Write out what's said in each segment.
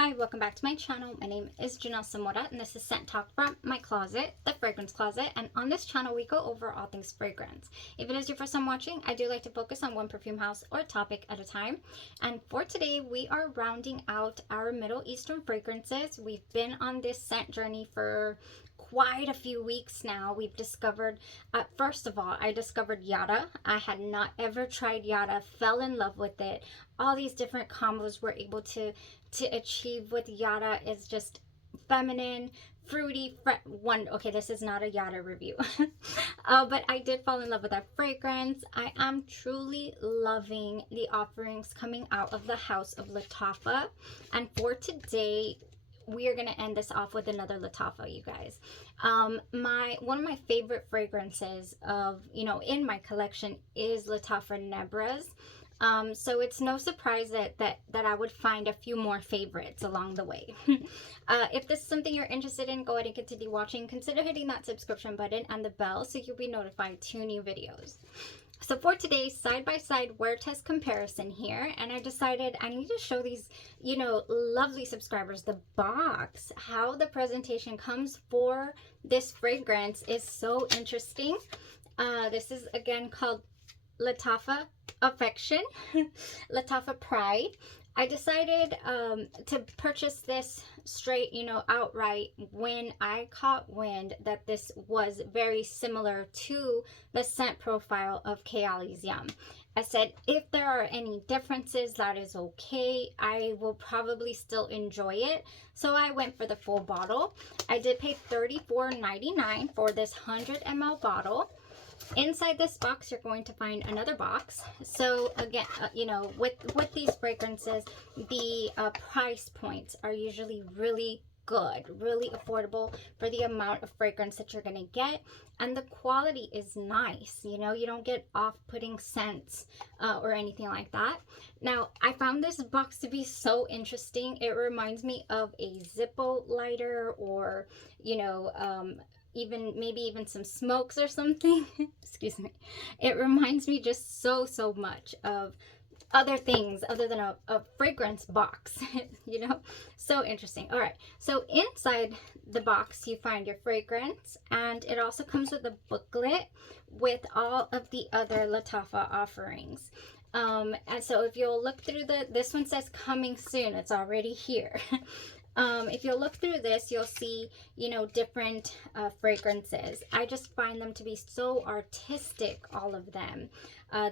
Hi, welcome back to my channel. My name is Janelle Zamora, and this is Scent Talk from my closet, the fragrance closet. And on this channel, we go over all things fragrance. If it is your first time watching, I do like to focus on one perfume house or topic at a time. And for today, we are rounding out our Middle Eastern fragrances. We've been on this scent journey for quite a few weeks now. We've discovered, first of all, I discovered Yada. I had not ever tried Yada, fell in love with it. All these different combos we're able to achieve with Yada is just feminine, fruity, okay, this is not a Yada review. But I did fall in love with that fragrance. I am truly loving the offerings coming out of the house of LATTAFA. And for today, we are going to end this off with another LATTAFA, you guys. One of my favorite fragrances of, in my collection is LATTAFA Nebras. So it's no surprise that I would find a few more favorites along the way. If this is something you're interested in, go ahead and continue watching. Consider hitting that subscription button and the bell so you'll be notified to new videos. So for today's side-by-side wear test comparison here, and I decided I need to show these, lovely subscribers the box. How the presentation comes for this fragrance is so interesting. This is again called LATTAFA Affection, LATTAFA Pride. I decided to purchase this straight, outright when I caught wind that this was very similar to the scent profile of Kayali's Yum. I said, if there are any differences, that is okay. I will probably still enjoy it. So I went for the full bottle. I did pay $34.99 for this 100 ml bottle. Inside this box, you're going to find another box. So again, with these fragrances, the price points are usually really good, really affordable for the amount of fragrance that you're going to get. And the quality is nice. You don't get off-putting scents or anything like that. Now, I found this box to be so interesting. It reminds me of a Zippo lighter or, maybe even some smokes or something. Excuse me. It reminds me just so much of other things other than a fragrance box. So interesting. All right, so inside the box you find your fragrance, and it also comes with a booklet with all of the other LATTAFA offerings. And so if you'll look through this one says coming soon. It's already here. If you'll look through this, you'll see, different fragrances. I just find them to be so artistic, all of them.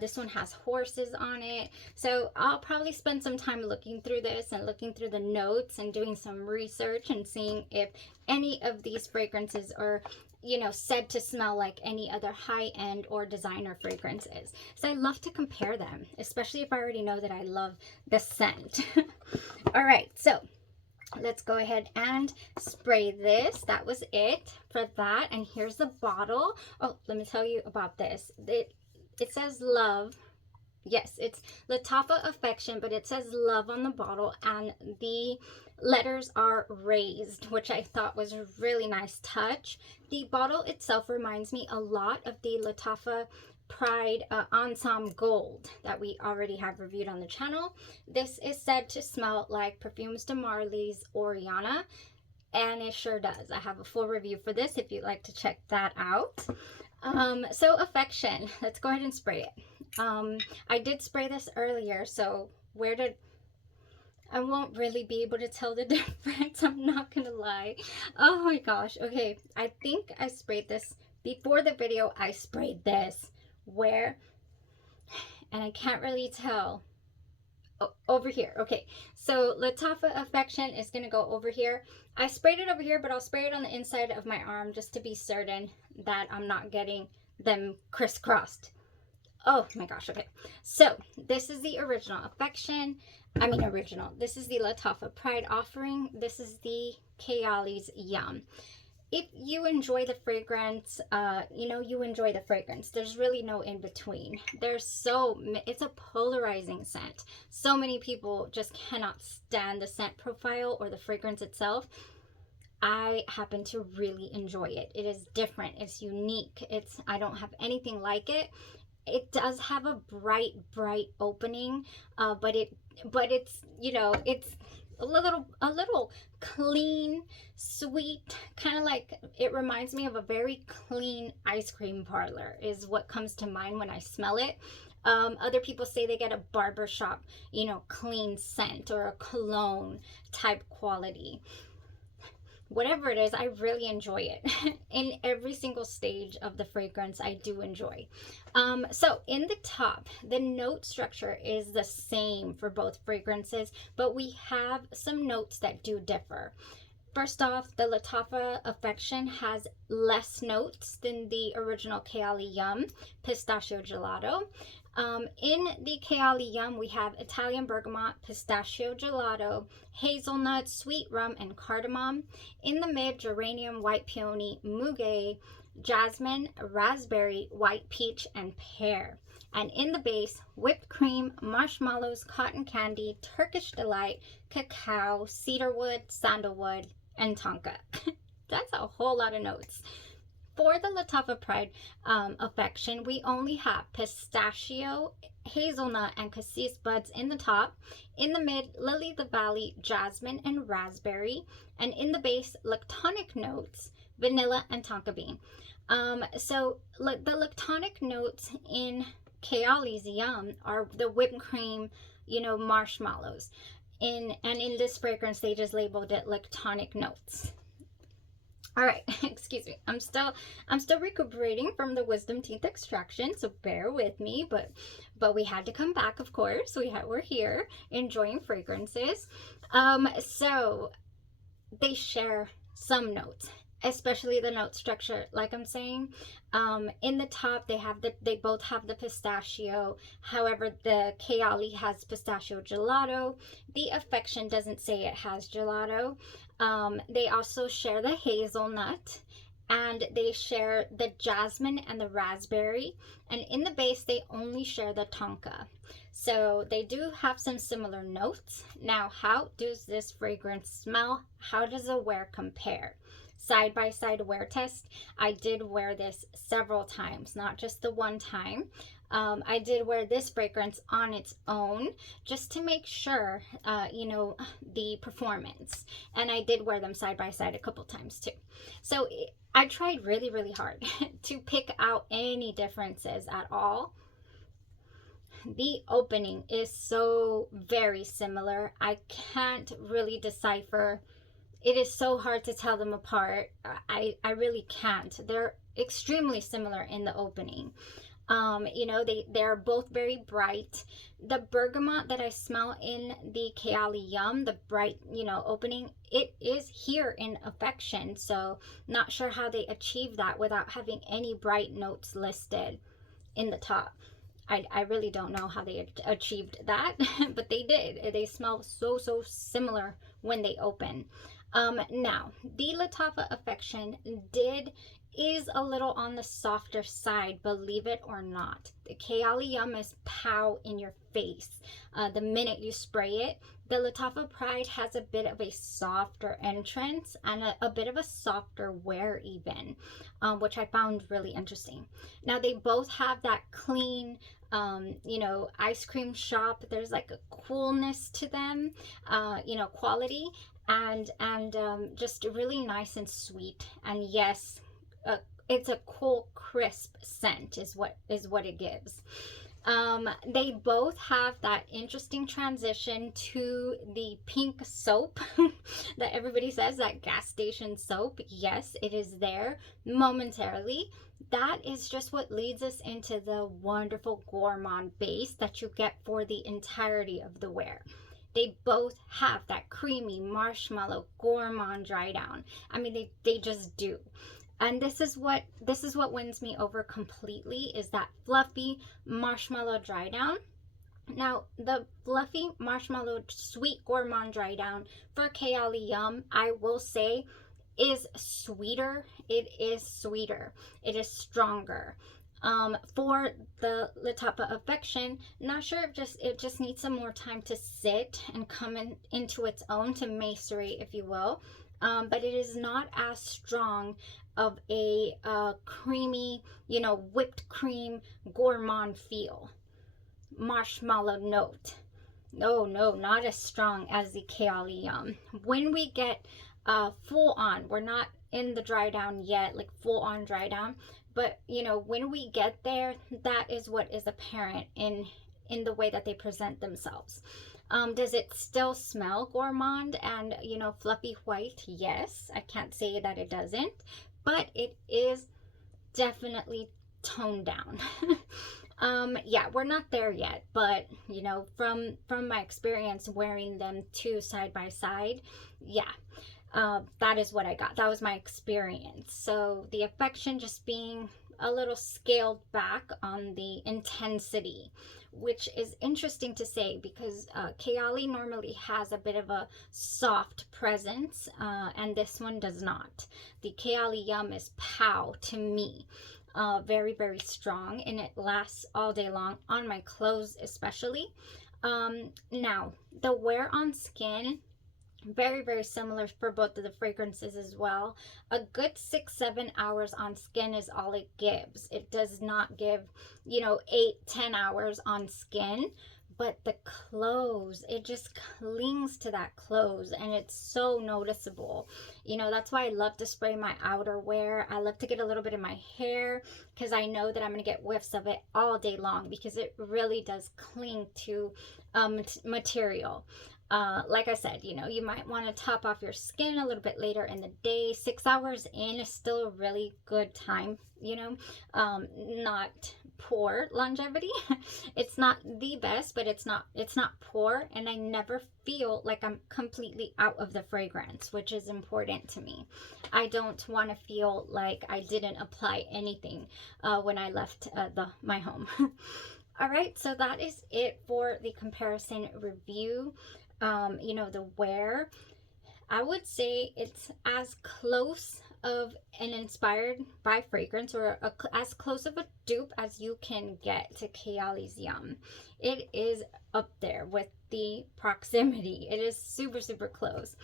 This one has horses on it. So I'll probably spend some time looking through this and looking through the notes and doing some research and seeing if any of these fragrances are, said to smell like any other high-end or designer fragrances. So I love to compare them, especially if I already know that I love the scent. All right, so let's go ahead and spray this. That was it for that. And here's the bottle. Oh, let me tell you about this. It says love. Yes, it's LATTAFA Affection, but it says love on the bottle, and the letters are raised, which I thought was a really nice touch. The bottle itself reminds me a lot of the LATTAFA Pride Ensemble Gold that we already have reviewed on the channel. This is said to smell like Perfumes de Marly's Oriana, and it sure does. I have a full review for this if you'd like to check that out. So Affection, let's go ahead and spray it. I did spray this earlier, so I won't really be able to tell the difference. I'm not gonna lie. Oh my gosh. Okay, I think I sprayed this before the video. I sprayed this where, and I can't really tell. Oh, over here. Okay, so LATTAFA Affection is gonna go over here. I sprayed it over here, but I'll spray it on the inside of my arm just to be certain that I'm not getting them crisscrossed. Oh my gosh. Okay, so this is the original Affection. This is the LATTAFA Pride offering. This is the Kayali's Yum. If you enjoy the fragrance, you enjoy the fragrance. There's really no in between. It's a polarizing scent. So many people just cannot stand the scent profile or the fragrance itself. I happen to really enjoy it. It is different. It's unique. I don't have anything like it. It does have a bright opening, but it's a little clean, sweet, kind of like, it reminds me of a very clean ice cream parlor is what comes to mind when I smell it. Other people say they get a barbershop, clean scent, or a cologne type quality. Whatever it is, I really enjoy it. In every single stage of the fragrance, I do enjoy. So in the top, the note structure is the same for both fragrances, but we have some notes that do differ. First off, the LATTAFA Affection has less notes than the original Kayali Yum Pistachio Gelato. In the Kayali Yum, we have Italian bergamot, pistachio gelato, hazelnut, sweet rum, and cardamom. In the mid, geranium, white peony, muguet, jasmine, raspberry, white peach, and pear. And in the base, whipped cream, marshmallows, cotton candy, Turkish delight, cacao, cedarwood, sandalwood, and tonka. That's a whole lot of notes. For the LATTAFA Pride Affection, we only have pistachio, hazelnut, and cassis buds in the top. In the mid, lily of the valley, jasmine, and raspberry. And in the base, lactonic notes, vanilla, and tonka bean. So the lactonic notes in Kayali's Yum are the whipped cream, marshmallows. And in this fragrance, they just labeled it lactonic notes. All right, excuse me. I'm still recuperating from the wisdom teeth extraction, so bear with me. But we had to come back, of course. We're here enjoying fragrances. So they share some notes, especially the note structure. Like I'm saying, in the top they both have the pistachio. However, the Kayali has pistachio gelato. The Affection doesn't say it has gelato. They also share the hazelnut, and they share the jasmine and the raspberry. And in the base, they only share the tonka. So they do have some similar notes. Now, how does this fragrance smell? How does the wear compare? Side by side wear test. I did wear this several times, not just the one time. I did wear this fragrance on its own just to make sure, the performance. And I did wear them side by side a couple times too. So I tried really, really hard to pick out any differences at all. The opening is so very similar. I can't really decipher. It is so hard to tell them apart. I really can't. They're extremely similar in the opening. They're both very bright. The bergamot that I smell in the Kayali Yum, the bright, opening, it is here in Affection. So not sure how they achieve that without having any bright notes listed in the top. I really don't know how they achieved that, but they did. They smell so similar when they open. Now, the LATTAFA Affection is a little on the softer side, believe it or not. The Kayali Yum is pow in your face the minute you spray it. The LATTAFA Pride has a bit of a softer entrance and a bit of a softer wear even, which I found really interesting. Now, they both have that clean, ice cream shop. There's like a coolness to them, quality, and just really nice and sweet. And yes, it's a cool, crisp scent is what it gives. They both have that interesting transition to the pink soap that everybody says, that gas station soap. Yes, it is there momentarily. That is just what leads us into the wonderful Gourmand base that you get for the entirety of the wear. They both have that creamy marshmallow Gourmand dry down. I mean, they just do. And this is what wins me over completely, is that fluffy marshmallow dry down. Now, the fluffy marshmallow sweet Gourmand dry down for Kayali Yum, I will say, is sweeter. It is sweeter. It is stronger. For the LATTAFA Affection, not sure if it just needs some more time to sit and come into its own, to macerate, if you will. But it is not as strong of a creamy, whipped cream Gourmand feel, marshmallow note. no, no, not as strong as the Kayali Yum. When we get full on, we're not in the dry down yet, like full on dry down, but you know, when we get there, that is what is apparent in the way that they present themselves. Does it still smell gourmand and, you know, fluffy white? Yes, I can't say that it doesn't, but it is definitely toned down. Yeah, we're not there yet, but you know, from my experience wearing them two side by side, yeah, that is what I got. That was my experience. So the affection just being a little scaled back on the intensity, which is interesting to say because Kayali normally has a bit of a soft presence, and this one does not. The Kayali Yum is pow to me. Very, very strong, and it lasts all day long on my clothes especially. Now, the wear on skin, very, very similar for both of the fragrances as well. A good 6-7 hours on skin is all it gives. It does not give, you know, 8-10 hours on skin. But the clothes, it just clings to that clothes, and it's so noticeable. You know, that's why I love to spray my outerwear. I love to get a little bit in my hair because I know that I'm going to get whiffs of it all day long because it really does cling to material. Like I said, you know, you might want to top off your skin a little bit later in the day. 6 hours in is still a really good time, you know, not poor longevity. It's not the best, but it's not poor, and I never feel like I'm completely out of the fragrance, which is important to me. I don't want to feel like I didn't apply anything when I left my home. All right, so that is it for the comparison review. You know, the wear, I would say it's as close of an inspired by fragrance or as close of a dupe as you can get to Kayali's Yum. It is up there with the proximity. It is super, super close.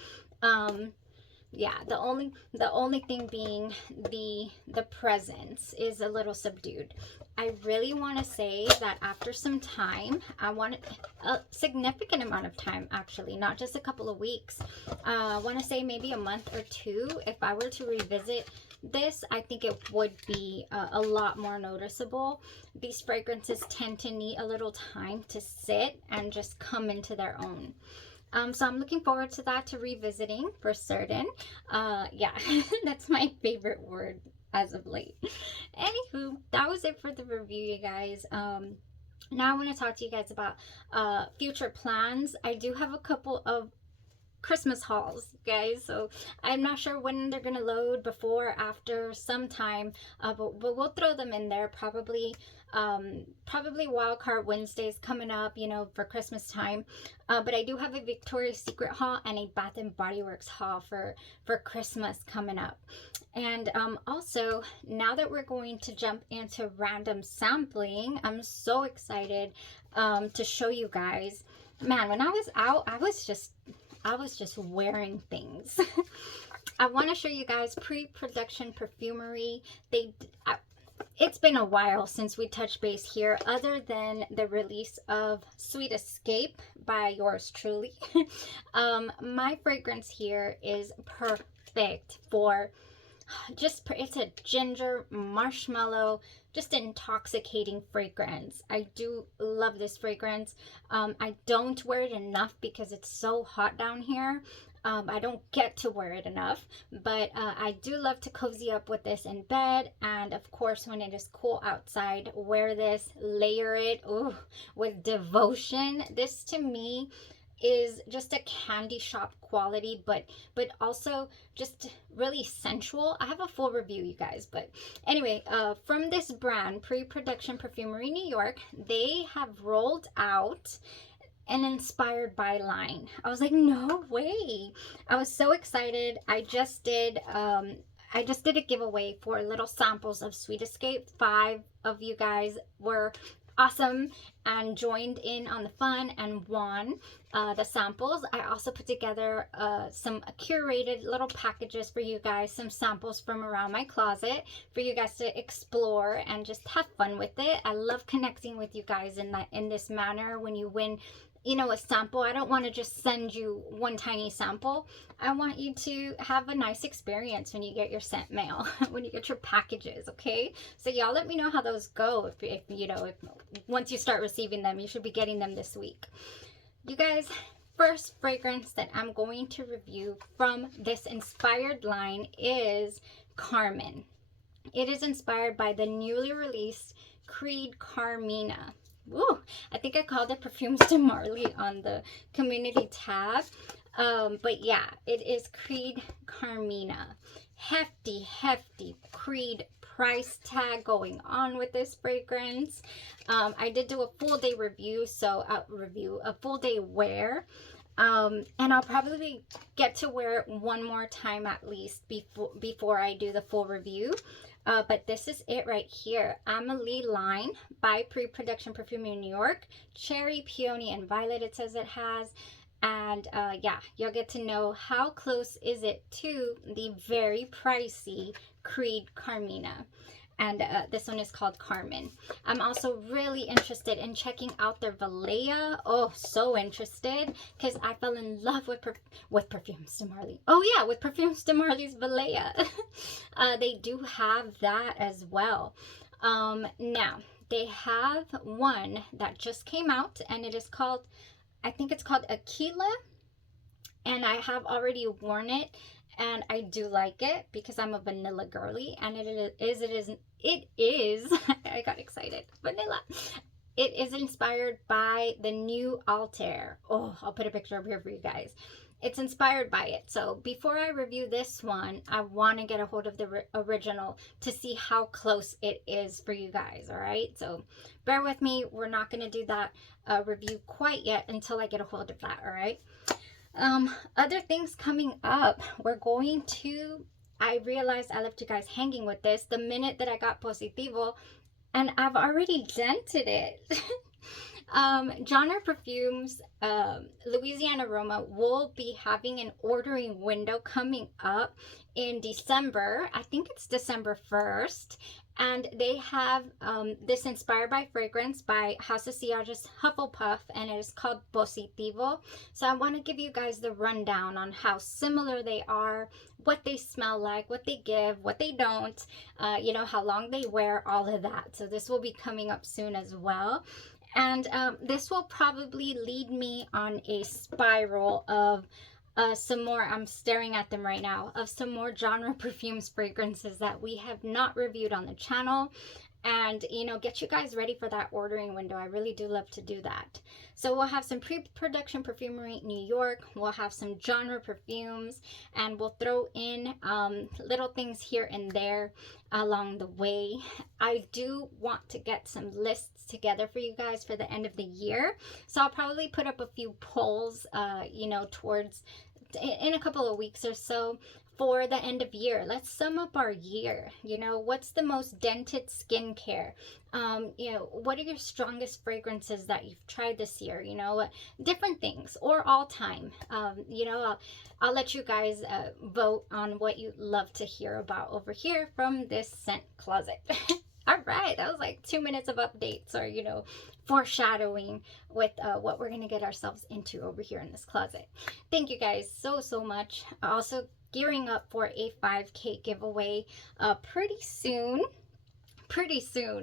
Yeah, the only thing being the presence is a little subdued. I really want to say that after some time, I want a significant amount of time, actually, not just a couple of weeks. I want to say maybe a month or two. If I were to revisit this, I think it would be a lot more noticeable. These fragrances tend to need a little time to sit and just come into their own. So I'm looking forward to that, to revisiting for certain. Yeah, that's my favorite word as of late. Anywho, that was it for the review, you guys. Now I want to talk to you guys about future plans. I do have a couple of Christmas hauls, guys, so I'm not sure when they're gonna load, before, after, sometime, but we'll throw them in there. Probably Wildcard Wednesdays coming up, you know, for Christmas time. But I do have a Victoria's Secret haul and a Bath and Body Works haul for Christmas coming up. And also, now that we're going to jump into random sampling, I'm so excited to show you guys. Man, when I was out, I was just wearing things. I want to show you guys Preproduction Perfumery. It's been a while since we touched base here, other than the release of Sweet Escape by yours truly. My fragrance here is perfect for it's a ginger marshmallow, just intoxicating fragrance. I do love this fragrance. I don't wear it enough because it's so hot down here. I don't get to wear it enough, but I do love to cozy up with this in bed, and of course when it is cool outside, wear this, layer it with devotion. This to me is just a candy shop quality, but also just really sensual. I have a full review, you guys, but anyway, from this brand, Preproduction Perfumery New York, they have rolled out an inspired by line. I was like, no way. I was so excited. I just did a giveaway for little samples of Sweet Escape. 5 of you guys were awesome and joined in on the fun and won the samples. I also put together some curated little packages for you guys, some samples from around my closet for you guys to explore and just have fun with it. I love connecting with you guys in this manner when you win you know, a sample. I don't want to just send you one tiny sample. I want you to have a nice experience when you get your scent mail, when you get your packages, okay? So y'all let me know how those go. If you know, if once you start receiving them, you should be getting them this week. You guys, first fragrance that I'm going to review from this inspired line is Carmen. It is inspired by the newly released Creed Carmina. Woo! I think I called it Perfumes de Marley on the community tab. But yeah, it is Creed Carmina. Hefty Creed price tag going on with this fragrance. I did do a full day review, so a full day wear. And I'll probably get to wear it one more time at least before I do the full review. But this is it right here. Amelie line by Preproduction Perfumery in New York. Cherry, peony, and violet it says it has. And yeah, you'll get to know how close is it to the very pricey Creed Carmina. And this one is called Carmen. I'm also really interested in checking out their Valleja. Oh, so interested, because I fell in love with Perfumes de Marley. Oh yeah, with Perfumes de Marley's Valleja. They do have that as well. Now, they have one that just came out, and it is called, I think it's called Aquila. And I have already worn it. And I do like it because I'm a vanilla girly, and it is I got excited. Vanilla. It is inspired by the new Altair. Oh, I'll put a picture up here for you guys. It's inspired by it. So before I review this one, I want to get a hold of the original to see how close it is for you guys. All right, so bear with me. We're not going to do that review quite yet until I get a hold of that. All right. Other things coming up, I realized I left you guys hanging with this the minute that I got Positivo, and I've already dented it. Genre Perfumes, Louisiana Aroma will be having an ordering window coming up in December. I think it's December 1st. And they have this inspired by fragrance by House of Sillage Hufflepuff, and it is called Positivo. So I want to give you guys the rundown on how similar they are, what they smell like, what they give, what they don't, you know, how long they wear, all of that. So this will be coming up soon as well. And this will probably lead me on a spiral of some more, I'm staring at them right now, of some more genre perfumes fragrances that we have not reviewed on the channel, and you know, get you guys ready for that ordering window. I really do love to do that. So we'll have some pre-production Perfumery New York, we'll have some genre perfumes, and we'll throw in little things here and there along the way. I do want to get some lists together for you guys for the end of the year, so I'll probably put up a few polls you know, in a couple of weeks or so for the end of year. Let's sum up our year. You know, what's the most dented skincare? You know, what are your strongest fragrances that you've tried this year? You know, different things, or all time. You know, I'll let you guys vote on what you'd love to hear about over here from this scent closet. All right, that was like 2 minutes of updates, or you know, foreshadowing with what we're gonna get ourselves into over here in this closet. Thank you guys so much. Also gearing up for a 5K giveaway pretty soon.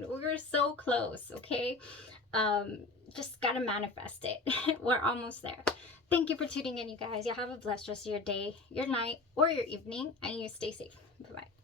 We're so close. Okay, just gotta manifest it. We're almost there. Thank you for tuning in, you guys. You have a blessed rest of your day, your night, or your evening, and you stay safe. Bye bye.